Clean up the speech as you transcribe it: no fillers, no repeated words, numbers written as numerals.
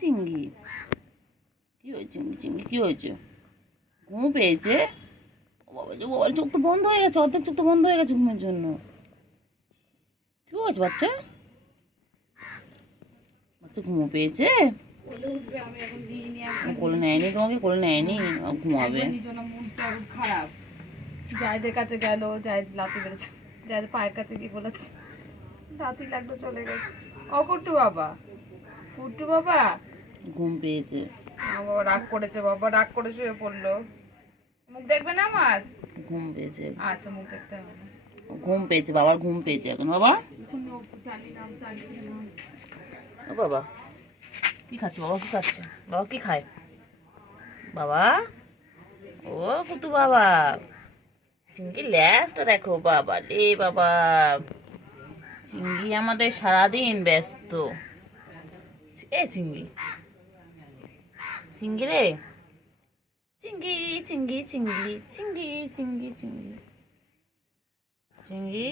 চিংড়ি, কি হয়েছে চিংড়ি? চিংড়ি কি হয়েছে? ঘুম পেয়েছে? ও বাবা যে বাবার চোখ তো বন্ধ হয়ে গেছে, অর্ধেক চোখ তো বন্ধ হয়ে গেছে ঘুমের জন্য। কি হয়েছে বাচ্চা? বাচ্চা ঘুমো পেয়েছে? কোলে নেয়নি তোমাকে? কোলে নেয়নি? ঘুমাবে। খারাপ জায়দের কাছে গেল, জায়দ লাতি বেড়েছে, জায়দ পায়ের কাছে গিয়ে বলেছে লাতি লাগলো, চলে গেছে। কুট্টু বাবা, কুট্টু বাবা ঘুম পেয়েছে। বাবা রাগ করেছে, বাবা রাগ করে শুয়ে পড়লো। মুখ দেখবে না আমার? ঘুম পেয়েছে। আচ্ছা, মুখ দেখতে হবে না। ঘুম পেয়েছে, বাবার ঘুম পেয়েছে এখন। বাবা ও বাবা কি খাচ্ছে? বাবা কি খাচ্ছে? বাবা কি খায়? বাবা ও কুতু বাবা, চিংড়ি ল্যাজটা দেখো বাবা রে বাবা। চিংড়ি আমাদের সারাদিন ব্যস্ত। এ চিংড়ি, চিংড়ি রে, চিংড়ি চিংড়ি চিংড়ি চিংড়ি চিংড়ি চিংড়ি চিংড়ি।